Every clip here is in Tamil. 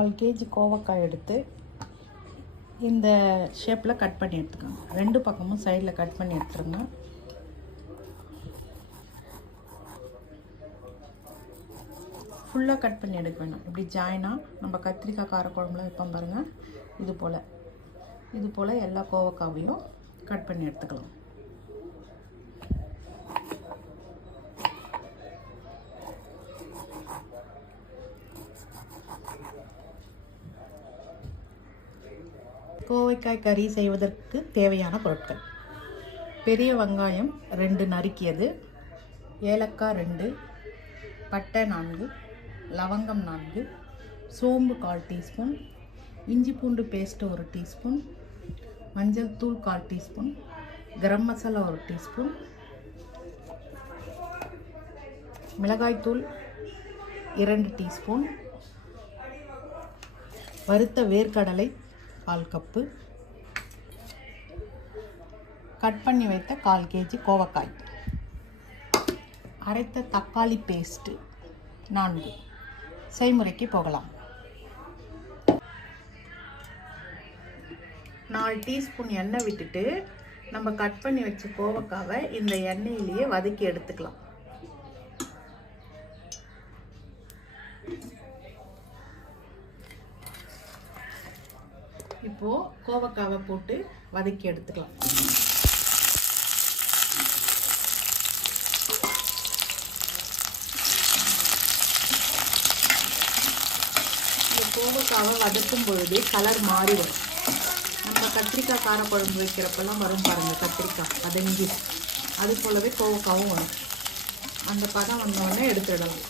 1/4 kg கோவக்காய் எடுத்து இந்த ஷேப்பில் கட் பண்ணி எடுத்துக்கோங்க. 2 பக்கமும் சைடில் கட் பண்ணி எடுத்துருங்க. ஃபுல்லாக கட் பண்ணி எடுக்க வேணாம். இப்படி ஜாயினாக நம்ம கத்திரிக்காய் காரக்குழம்புல வைப்போம் பாருங்கள், இது போல் எல்லா கோவக்காவையும் கட் பண்ணி எடுத்துக்கலாம். கோவைக்காய் கறி செய்வதற்கு தேவையான பொருட்கள்: பெரிய வெங்காயம் 2 நறுக்கியது, ஏலக்காய் 2, பட்டை 4, லவங்கம் 4, சோம்பு 1/4 டீஸ்பூன், இஞ்சி பூண்டு பேஸ்ட்டு 1 டீஸ்பூன், மஞ்சள் தூள் 1/4 டீஸ்பூன், கரம் மசாலா 1 டீஸ்பூன், மிளகாய்த்தூள் 2 டீஸ்பூன், வறுத்த வேர்க்கடலை 1/4 கப்பு, கட் பண்ணி வைத்த 1/4 kg கோவக்காய், அரைத்த தக்காளி பேஸ்ட்டு 4. செய்முறைக்கு போகலாம். 4 டீஸ்பூன் எண்ணெய் விட்டுட்டு நம்ம கட் பண்ணி வச்ச கோவக்காவை இந்த எண்ணெயிலேயே வதக்கி எடுத்துக்கலாம். இப்போது கோவக்காவை போட்டு வதக்கி எடுத்துக்கலாம். இந்த கோவக்காவை வதக்கும் பொழுது கலர் மாறி வரும். நம்ம கத்திரிக்காய் காரக்குழம்பு வைக்கிறப்பெல்லாம் வரும் பாருங்கள், கத்திரிக்காய் வதங்கி, அது போலவே கோவக்காவும் வரும். அந்த பதம் வந்தோடனே எடுத்துடலாம்.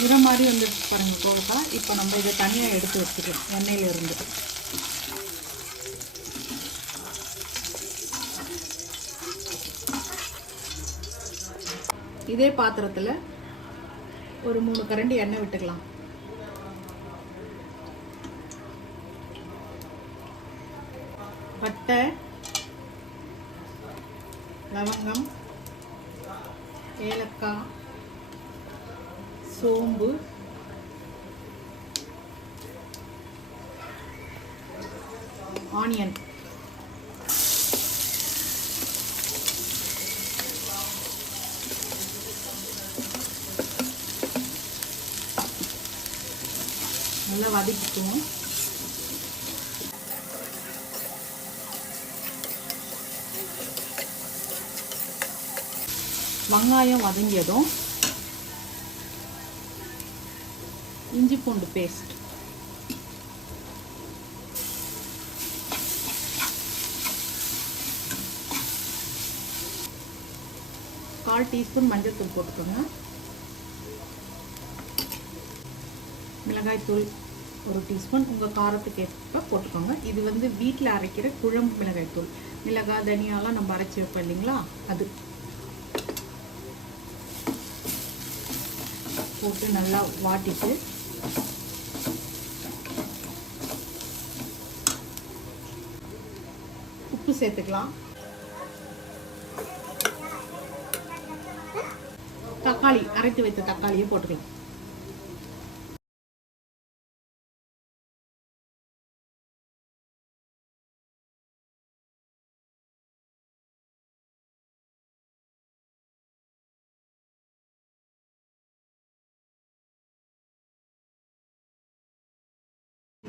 நிறம் மாதிரி வந்துட்டு பாருங்கள் கோவக்காய். இப்போ நம்ம இதை தனியாக எடுத்து வச்சுக்கலாம் எண்ணெயிலிருந்து. இதே பாத்திரத்தில் ஒரு 3 கரண்டி எண்ணெய் விட்டுக்கலாம். பட்டை, லவங்கம், ஏலக்காய், சோம்பு, ஆனியன், நல்லா வதக்கிக்குவோம். வெங்காயம் வதங்கியதும் இஞ்சி பூண்டு பேஸ்ட், கால் டீஸ்பூன் மஞ்சள் தூள் போட்டுக்கோங்க. மிளகாய்த்தூள் 1 டீஸ்பூன், உங்கள் காரத்துக்கு ஏற்ப போட்டுக்கோங்க. இது வந்து வீட்டில் அரைக்கிற குழம்பு மிளகாய்த்தூள். மிளகாய் தனியாலாம் நம்ம அரைச்சி வைப்போம் இல்லைங்களா, அது போட்டு நல்லா வாட்டிட்டு உப்பு சேர்த்துக்கலாம். தக்காளி, அரைத்து வைத்த தக்காளியை போட்டுக்கலாம்.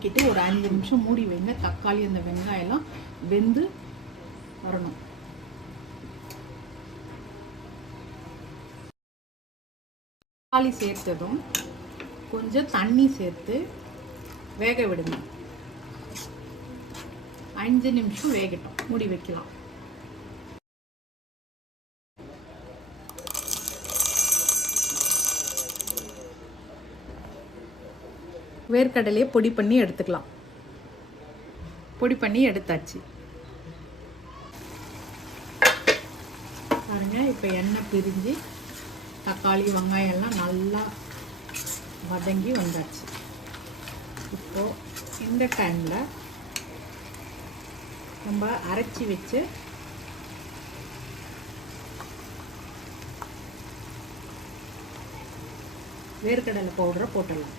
கிட்ட ஒரு 5 நிமிஷம் மூடி வைங்க. தக்காளி அந்த வெங்காயம் எல்லாம் வெந்து வரணும். தக்காளி சேர்த்ததும் கொஞ்சம் தண்ணி சேர்த்து வேக விடுங்க. 5 நிமிஷம் வேகட்டும், மூடி வைக்கலாம். வேர்க்கடலையை பொடி பண்ணி எடுத்துக்கலாம். பொடி பண்ணி எடுத்தாச்சு பாருங்கள். இப்போ எண்ணெய் பிரிஞ்சு தக்காளி வெங்காயம் எல்லாம் நல்லா வதங்கி வந்தாச்சு. இப்போது இந்த டைமில் நம்ம அரைச்சி வச்சு வேர்க்கடலை பவுடரை போட்டுடலாம்.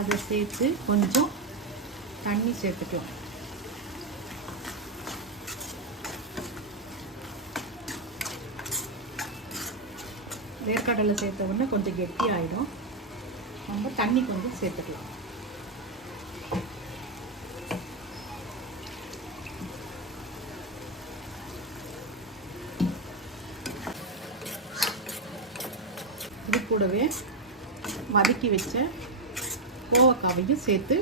அதை சேர்த்து கொஞ்சம் தண்ணி சேர்த்துக்கலாம். வேர்க்கடலை சேர்த்த உடனே கொஞ்சம் கெட்டி ஆகிடும். நம்ம தண்ணி கொஞ்சம் சேர்த்துக்கலாம். இது கூடவே வதக்கி வச்ச கோவக்காவையும் சேர்த்து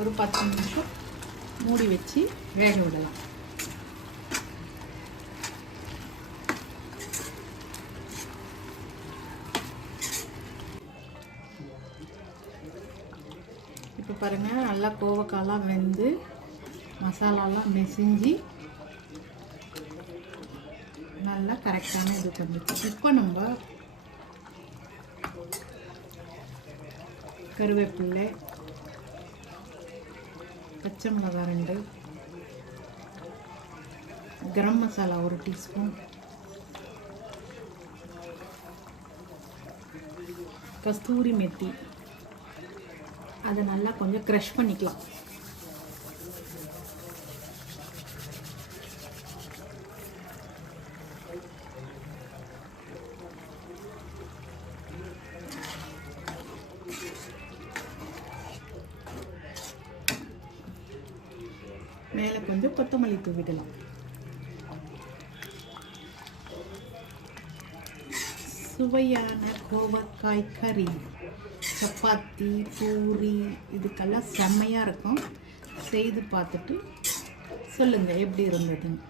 ஒரு 10 நிமிஷம் மூடி வச்சு வேக விடலாம். இப்போ பாருங்கள், நல்லா கோவக்காயெல்லாம் வெந்து மசாலாலாம் மெசிஞ்சு நல்லா கரெக்டான இது பண்ணிட்டு, இப்போ நம்ம கருவேப்பிலை, பச்சை மிளகாய் 2, கரம் மசாலா 1 டீஸ்பூன், கஸ்தூரி மெத்தி அதை நல்லா கொஞ்சம் க்ரஷ் பண்ணிக்கலாம். மேலே கொஞ்சம் கொத்தமல்லி தூவிடலாம். சுவையான கோவக்காய் கறி சப்பாத்தி, பூரி இதுக்கெல்லாம் செம்மையாக இருக்கும். செய்து பார்த்துட்டு சொல்லுங்கள் எப்படி இருந்ததுன்னு.